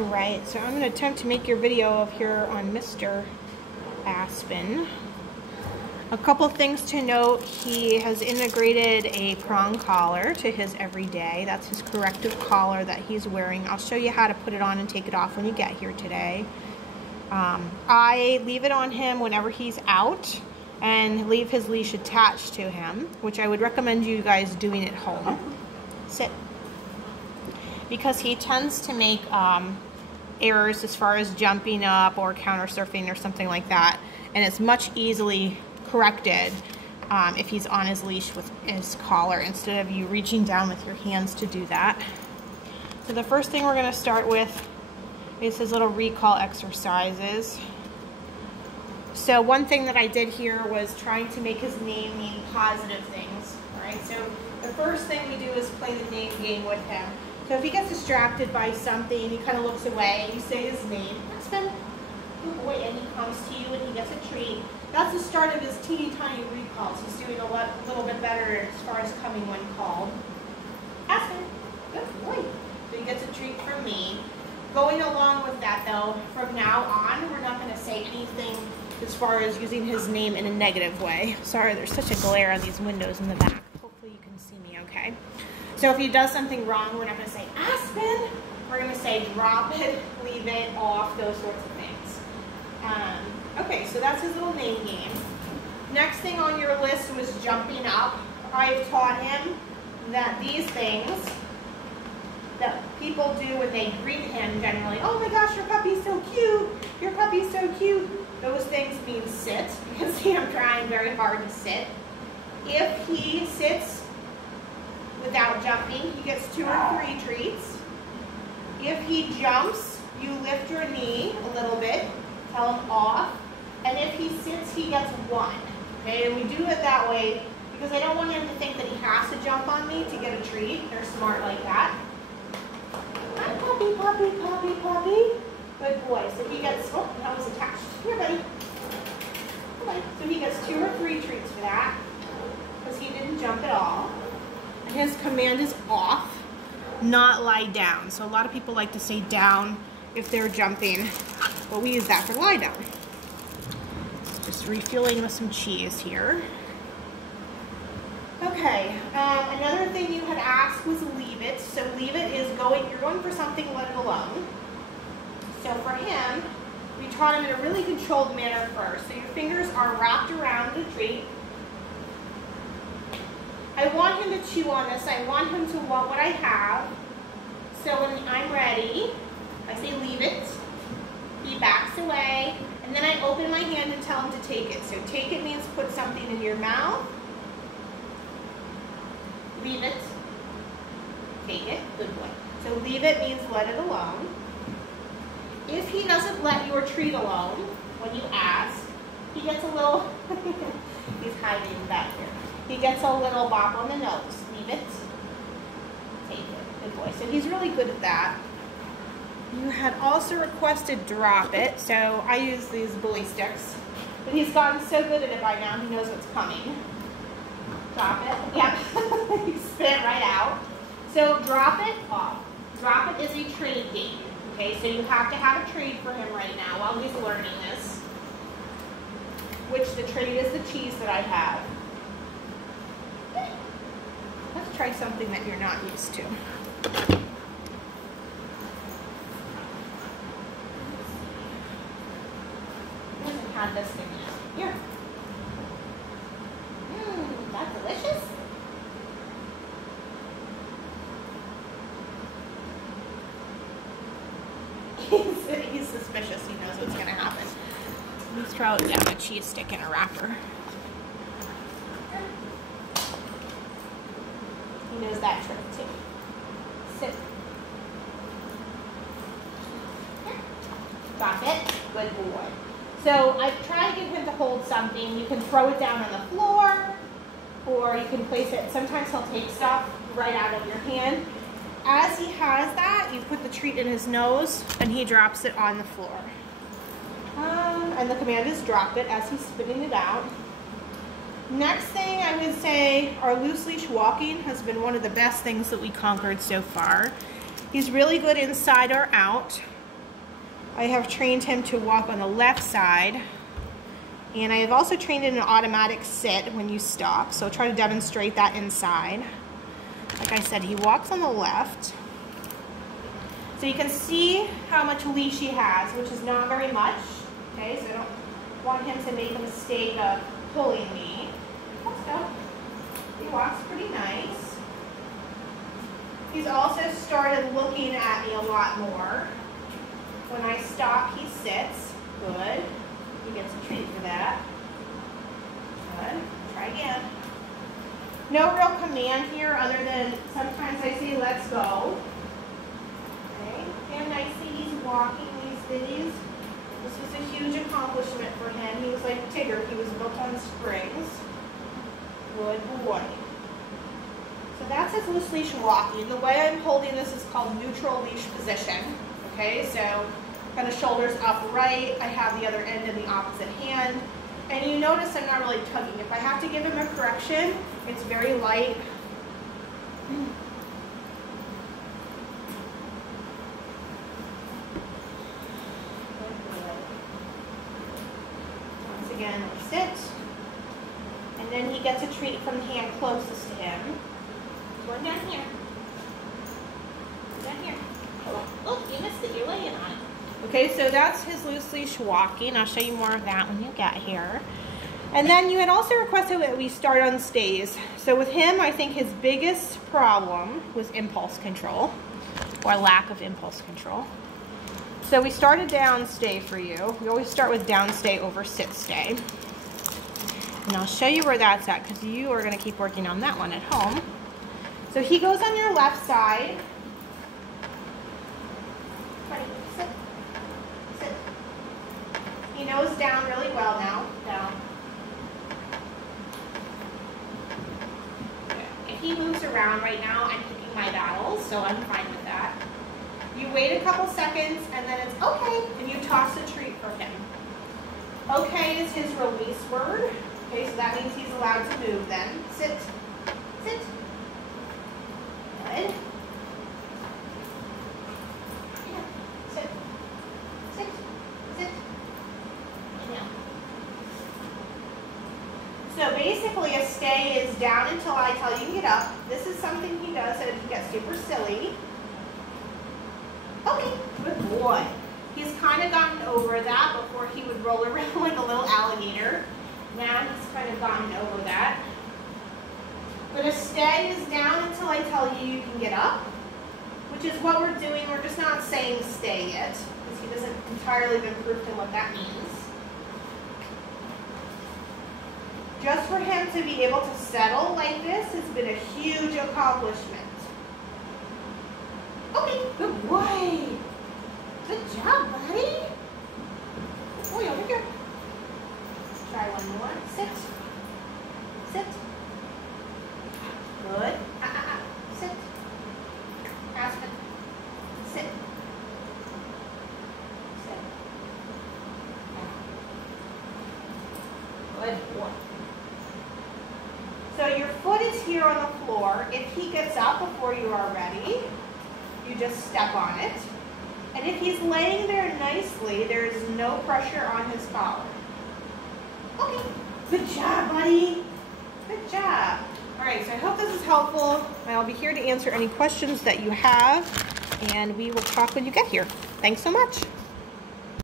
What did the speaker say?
Alright, so I'm going to attempt to make your video of here on Mr. Aspen. A couple things to note: he has integrated a prong collar to his everyday. That's his corrective collar that he's wearing. I'll show you how to put it on and take it off when you get here today. I leave it on him whenever he's out and leave his leash attached to him, which I would recommend you guys doing at home. Sit. Because he tends to make errors as far as jumping up or counter surfing or something like that, and it's much easily corrected if he's on his leash with his collar instead of you reaching down with your hands to do that. So the first thing we're going to start with is his little recall exercises. So one thing that I did here was trying to make his name mean positive things. Alright, so the first thing we do is play the name game with him. So if he gets distracted by something, he kind of looks away, you say his name, Aspen, good boy, and he comes to you and he gets a treat. That's the start of his teeny tiny recalls. He's doing a little bit better as far as coming when called. Aspen, good boy. So he gets a treat from me. Going along with that though, from now on, we're not going to say anything as far as using his name in a negative way. Sorry, there's such a glare on these windows in the back. Hopefully you can see me okay. So if he does something wrong, we're not going to say Aspen. We're going to say drop it, leave it, off, those sorts of things. Okay, so that's his little name game. Next thing on your list was jumping up. I've taught him that these things that people do when they greet him generally, oh my gosh, your puppy's so cute, your puppy's so cute. Those things mean sit. You can see I'm trying very hard to sit. If he sits without jumping, he gets 2 or 3 treats. If he jumps, you lift your knee a little bit, tell him off, and if he sits, he gets 1. Okay, and we do it that way because I don't want him to think that he has to jump on me to get a treat. They're smart like that. Hi, puppy, puppy, puppy, puppy. Good boy. So he gets, oh, that was attached. Here, buddy. Okay. So he gets 2 or 3 treats for that because he didn't jump at all. And his command is off, not lie down. So a lot of people like to say down if they're jumping, but we use that for lie down. Just refueling with some cheese here. Okay, another thing you had asked was leave it. So leave it is you're going for something, let it alone. So for him, we taught him in a really controlled manner first. So your fingers are wrapped around the treat. I want him to chew on this. I want him to want what I have. So when I'm ready, I say leave it. He backs away, and then I open my hand and tell him to take it. So take it means put something in your mouth. Leave it. Take it. Good boy. So leave it means let it alone. If he doesn't let your treat alone when you ask, he gets a little, he's hiding back here. He gets a little bop on the nose. Leave it. Take it. Good boy. So he's really good at that. You had also requested drop it, so I use these bully sticks. But he's gotten so good at it by now, he knows what's coming. Drop it. Yep. He spit it right out. So drop it off. Drop it is a trade game. Okay, so you have to have a trade for him right now while he's learning this. Which the trade is the cheese that I have. Let's try something that you're not used to. He hasn't had this thing yet. Here. That's delicious. He's suspicious. He knows what's going to happen. Let's throw down a cheese stick in a wrapper. He knows that trick too. Sit. Drop it. Good boy. So I try to get him to hold something. You can throw it down on the floor, or you can place it. Sometimes he'll take stuff right out of your hand. As he has that, you put the treat in his nose, and he drops it on the floor. And the command is drop it as he's spitting it out. Next thing I would say, our loose leash walking has been one of the best things that we conquered so far. He's really good inside or out. I have trained him to walk on the left side, and I have also trained in an automatic sit when you stop, so I'll try to demonstrate that inside. Like I said, he walks on the left. So you can see how much leash he has, which is not very much. Okay, so I don't want him to make a mistake of pulling me. Let's go. He walks pretty nice. He's also started looking at me a lot more. When I stop, he sits. Good. He gets a treat for that. Good. Try again. No real command here other than sometimes I say, let's go. Okay. And nicely he's walking these days. This was a huge accomplishment for him. He was like Tigger. He was built on springs. Good boy. So that's his loose leash walking. The way I'm holding this is called neutral leash position. Okay, so kind of shoulders upright. I have the other end in the opposite hand. And you notice I'm not really tugging. If I have to give him a correction, it's very light. Once again, we sit. And then he gets a treat from the hand closest to him. Going down here. Down here. Oh, you missed it. You're laying on it. Okay, so that's his loose leash walking. I'll show you more of that when you get here. And then you had also requested that we start on stays. So with him, I think his biggest problem was impulse control, or lack of impulse control. So we started down stay for you. We always start with down stay over sit stay. And I'll show you where that's at because you are going to keep working on that one at home. So he goes on your left side. Sit. Sit. He knows down really well now. Down. If he moves around right now, I'm picking my battles, so I'm fine with that. You wait a couple seconds, and then it's okay, and you toss a treat for him. Okay is his release word. Okay, so that means he's allowed to move then. Sit. Sit. Good. Yeah. Sit. Sit. Sit. Yeah. So basically a stay is down until I tell you to get up. This is something he does if he gets super silly. Okay, good boy. He's kind of gotten over that. Before he would roll around like a little alligator. Now he's kind of gotten over that. But a stay is down until I tell you you can get up, which is what we're doing. We're just not saying stay yet, because he doesn't entirely been proof to what that means. Just for him to be able to settle like this has been a huge accomplishment. Okay, good boy. Good job, buddy. Good boy, over here. Try one more. Sit. Sit. Good. Sit. Aspen. Sit. Sit. Good boy. So your foot is here on the floor. If he gets up before you are ready, you just step on it. And if he's laying there nicely, there is no pressure on his collar. Okay. Good job, buddy. Good job. All right, so I hope this is helpful. I'll be here to answer any questions that you have, and we will talk when you get here. Thanks so much.